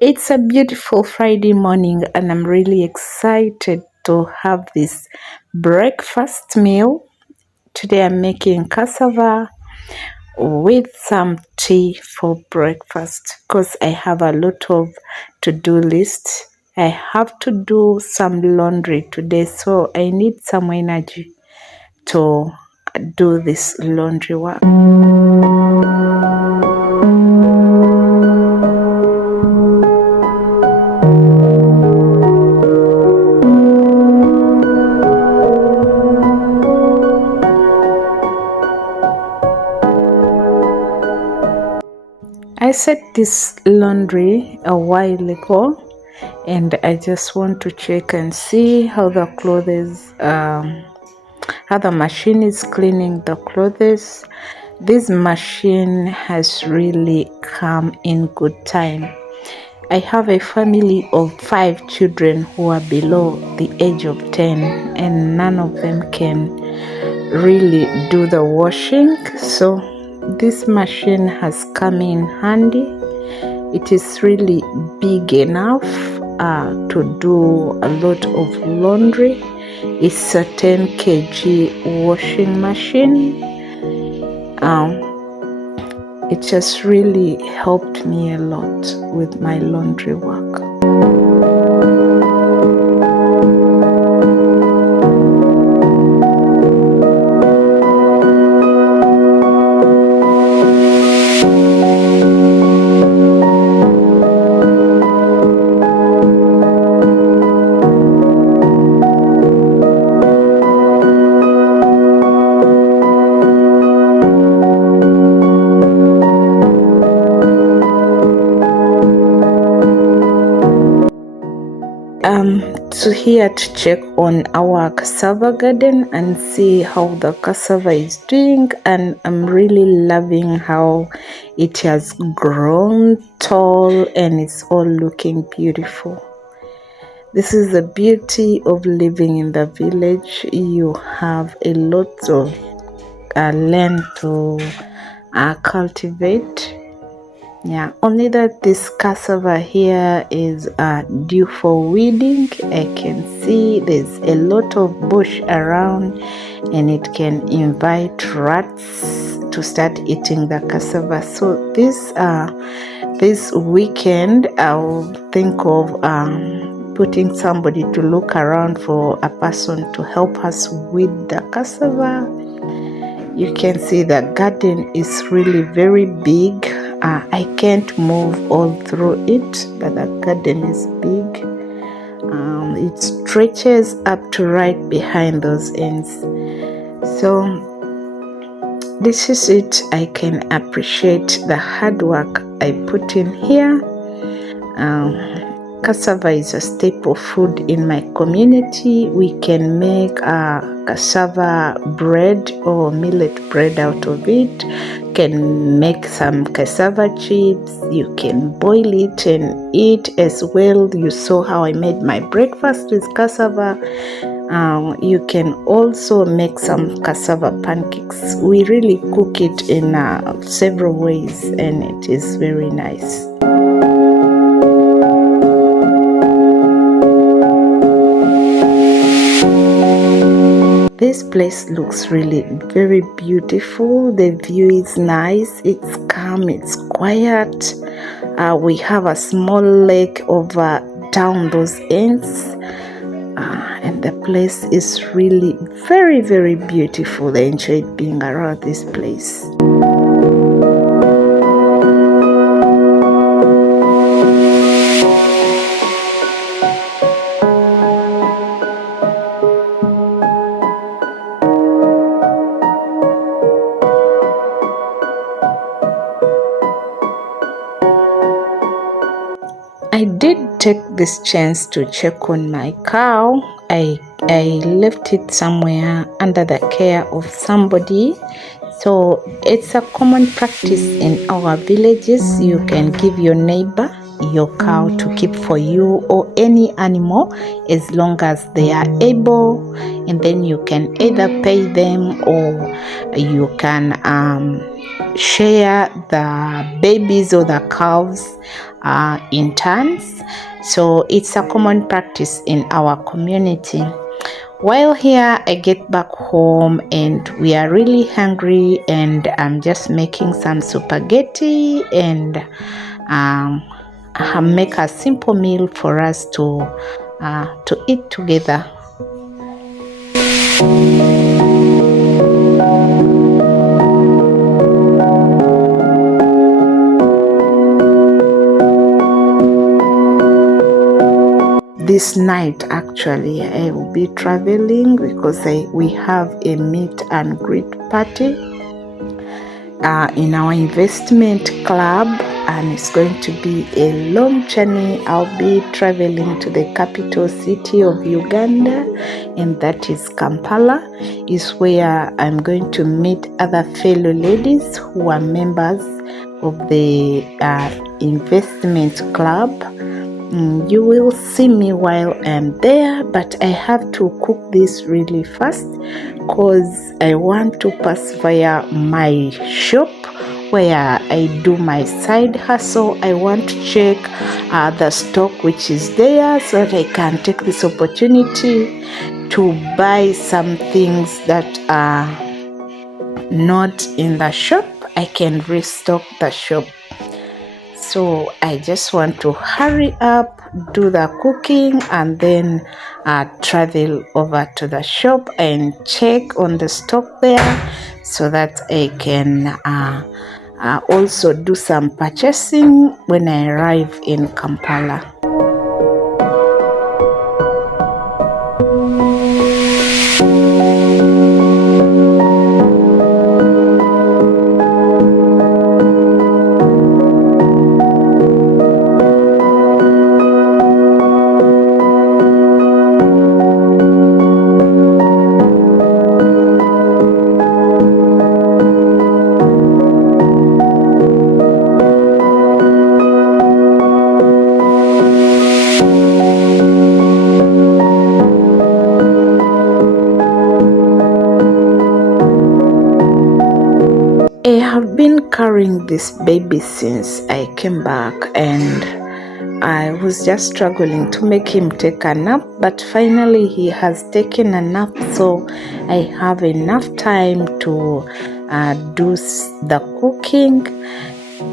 It's a beautiful Friday morning, and I'm really excited to have this breakfast meal. Today, I'm making cassava with some tea for breakfast because I have a lot of to-do lists. I have to do some laundry today, so I need some energy to do this laundry work. I set this laundry a while ago, and I just want to check and see how the clothes, how the machine is cleaning the clothes. This machine has really come in good time. I have a family of 5 children who are below the age of 10, and none of them can really do the washing, so this machine has come in handy. It is really big enough to do a lot of laundry. It's a 10 kg washing machine. It just really helped me a lot with my laundry work. Here to check on our cassava garden and see how the cassava is doing, and I'm really loving how it has grown tall and it's all looking beautiful. This is the beauty of living in the village. You have a lot of land to cultivate. Yeah, only that this cassava here is due for weeding. I can see there's a lot of bush around, and it can invite rats to start eating the cassava. So this weekend I'll think of putting somebody to look around for a person to help us weed the cassava. You can see the garden is really very big. I can't move all through it, but the garden is big. It stretches up to right behind those ends. So this is it. I can appreciate the hard work I put in here. Cassava is a staple food in my community. We can make cassava bread or millet bread out of it. Can make some cassava chips. You can boil it and eat as well. You saw how I made my breakfast with cassava. You can also make some cassava pancakes. We really cook it in several ways, and it is very nice. This place looks really very beautiful. The view is nice. It's calm. It's quiet. We have a small lake over down those ends. And the place is really very, very beautiful. I enjoyed being around this place. I did take this chance to check on my cow. I left it somewhere under the care of somebody. So it's a common practice in our villages. You can give your neighbor your cow to keep for you or any animal as long as they are able, and then you can either pay them or you can share the babies or the calves in turns. So it's a common practice in our community. While here, I get back home and we are really hungry, and I'm just making some spaghetti and make a simple meal for us to eat together. This night, actually, I will be traveling because we have a meet and greet party in our investment club, and it's going to be a long journey. I'll be traveling to the capital city of Uganda, and that is Kampala, is where I'm going to meet other fellow ladies who are members of the investment club. You will see me while I'm there, but I have to cook this really fast because I want to pass via my shop where I do my side hustle. I want to check the stock which is there so that I can take this opportunity to buy some things that are not in the shop. I can restock the shop. So I just want to hurry up, do the cooking, and then travel over to the shop and check on the stock there so that I can also do some purchasing when I arrive in Kampala. I have been carrying this baby since I came back, and I was just struggling to make him take a nap, but finally he has taken a nap, so I have enough time to do the cooking.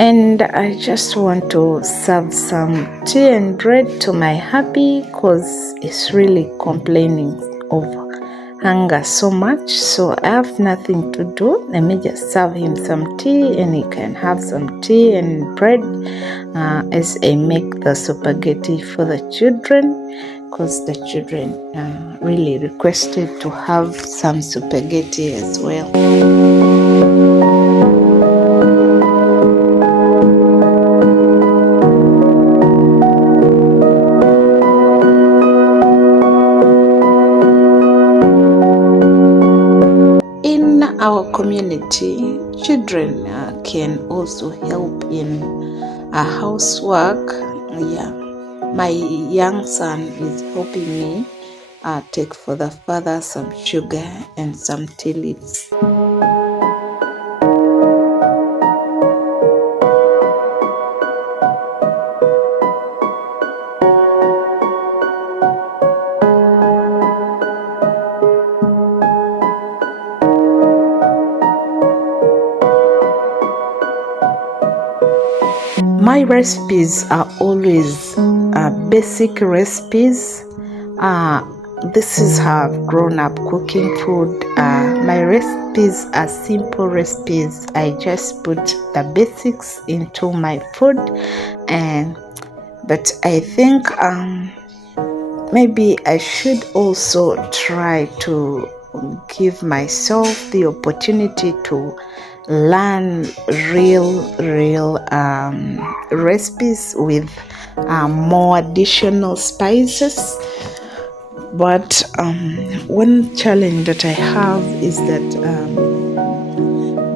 And I just want to serve some tea and bread to my hubby because he's really complaining of hunger so much. So I have nothing to do. Let me just serve him some tea, and he can have some tea and bread as I make the spaghetti for the children, because the children really requested to have some spaghetti as well. In our community, children can also help in housework. Yeah, my young son is helping me take for the father some sugar and some tea leaves. My recipes are always basic recipes. This is how I've grown up cooking food. My recipes are simple recipes. I just put the basics into my food, but I think maybe I should also try to give myself the opportunity to learn real recipes with more additional spices. But one challenge that I have is that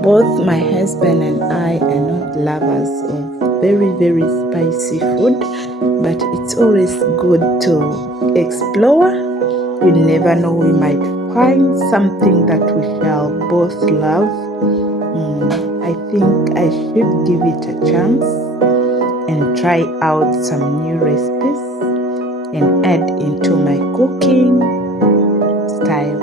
both my husband and I are not lovers of very, very spicy food, but it's always good to explore. You never know, we might find something that we shall both love. I think I should give it a chance and try out some new recipes and add into my cooking style.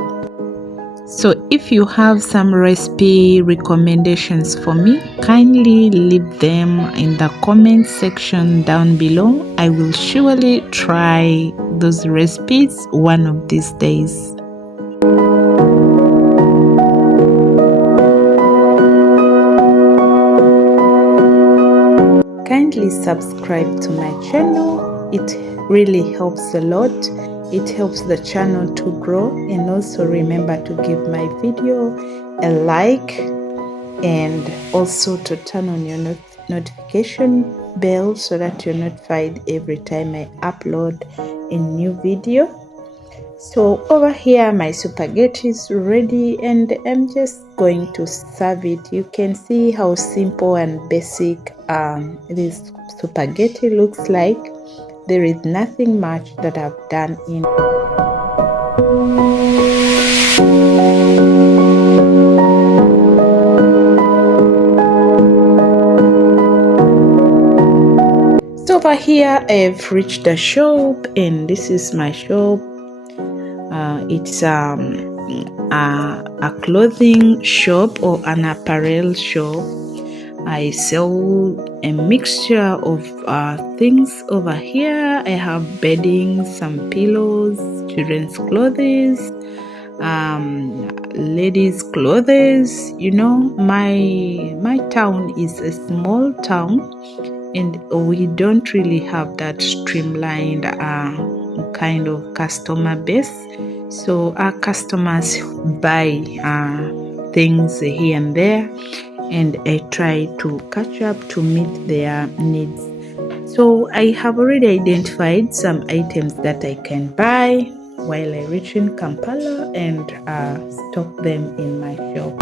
So if you have some recipe recommendations for me, kindly leave them in the comment section down below. I will surely try those recipes one of these days. Kindly subscribe to my channel. It really helps a lot. It helps the channel to grow, and also remember to give my video a like and also to turn on your notification bell so that you're notified every time I upload a new video. So over here my spaghetti is ready and I'm just going to serve it. You can see how simple and basic this spaghetti looks like. There is nothing much that I've done in. So over here I've reached the shop, and this is my shop. It's a clothing shop or an apparel shop. I sell a mixture of things over here. I have bedding, some pillows, children's clothes, ladies' clothes. You know, my town is a small town, and we don't really have that streamlined kind of customer base. So our customers buy things here and there, and I try to catch up to meet their needs. So I have already identified some items that I can buy while I reach in Kampala and stock them in my shop.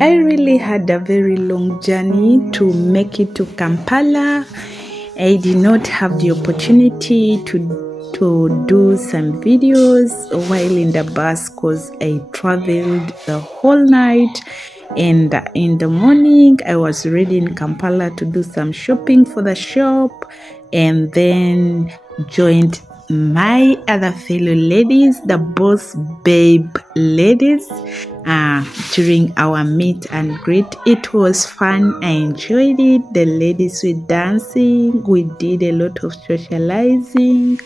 I really had a very long journey to make it to Kampala. I did not have the opportunity to do some videos while in the bus because I traveled the whole night, and in the morning I was ready in Kampala to do some shopping for the shop, and then joined my other fellow ladies, the Boss Babe ladies, during our meet and greet. It was fun. I enjoyed it. The ladies were dancing. We did a lot of socializing.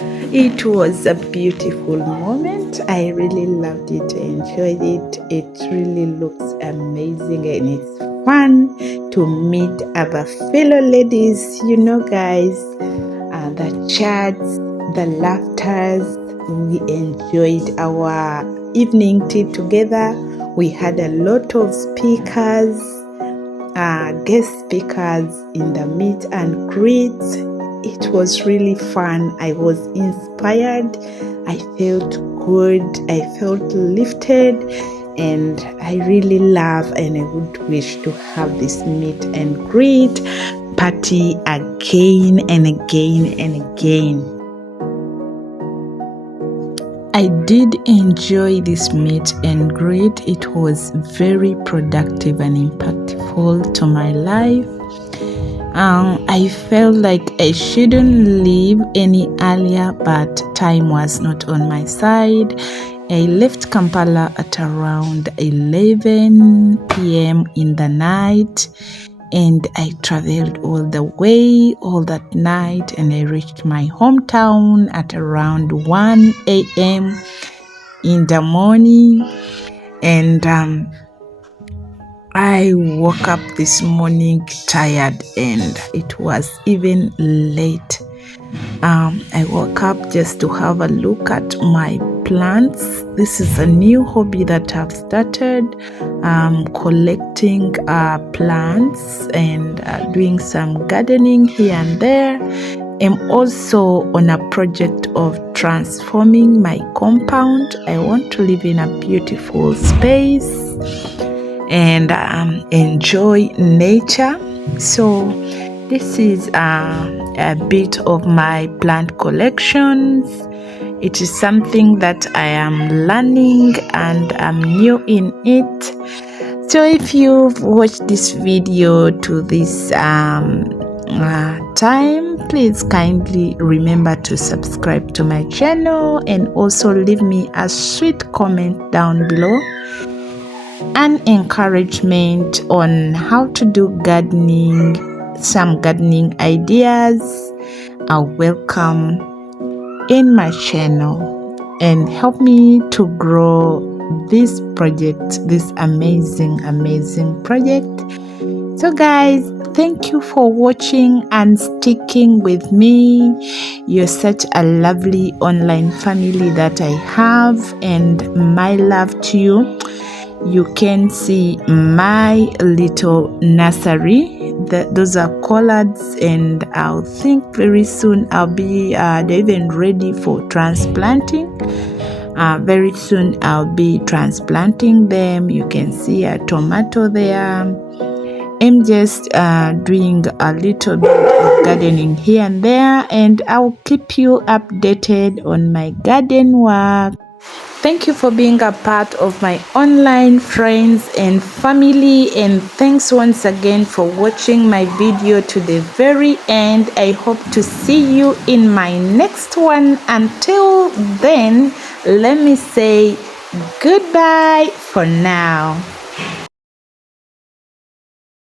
It was a beautiful moment. I really loved it. I enjoyed it. It really looks amazing, and it's fun to meet other fellow ladies. You know, guys, the chats, the laughters. We enjoyed our evening tea together. We had a lot of speakers, guest speakers in the meet and greet. It was really fun. I was inspired. I felt good. I felt lifted, and I really love and I would wish to have this meet and greet party again and again and again. I did enjoy this meet and greet. It was very productive and impactful to my life. I felt like I shouldn't leave any earlier, but time was not on my side. I left Kampala at around 11 p.m. in the night, and I traveled all the way, all that night, and I reached my hometown at around 1 a.m. in the morning. And I woke up this morning tired, and it was even late. I woke up just to have a look at my plants. This is a new hobby that I've started, collecting plants and doing some gardening here and there. I'm also on a project of transforming my compound. I want to live in a beautiful space and enjoy nature. So this is a bit of my plant collections. It is something that I am learning and I'm new in it. So if you've watched this video to this time, please kindly remember to subscribe to my channel and also leave me a sweet comment down below, an encouragement on how to do gardening, some gardening ideas are welcome in my channel and help me to grow this project, this amazing project. So guys, thank you for watching and sticking with me. You're such a lovely online family that I have, and my love to you. You can see my little nursery. Those are collards, and I'll think very soon I'll be they're even ready for transplanting. Very soon I'll be transplanting them. You can see a tomato there. I'm just doing a little bit of gardening here and there, and I'll keep you updated on my garden work. Thank you for being a part of my online friends and family, and thanks once again for watching my video to the very end. I hope to see you in my next one. Until then, let me say goodbye for now.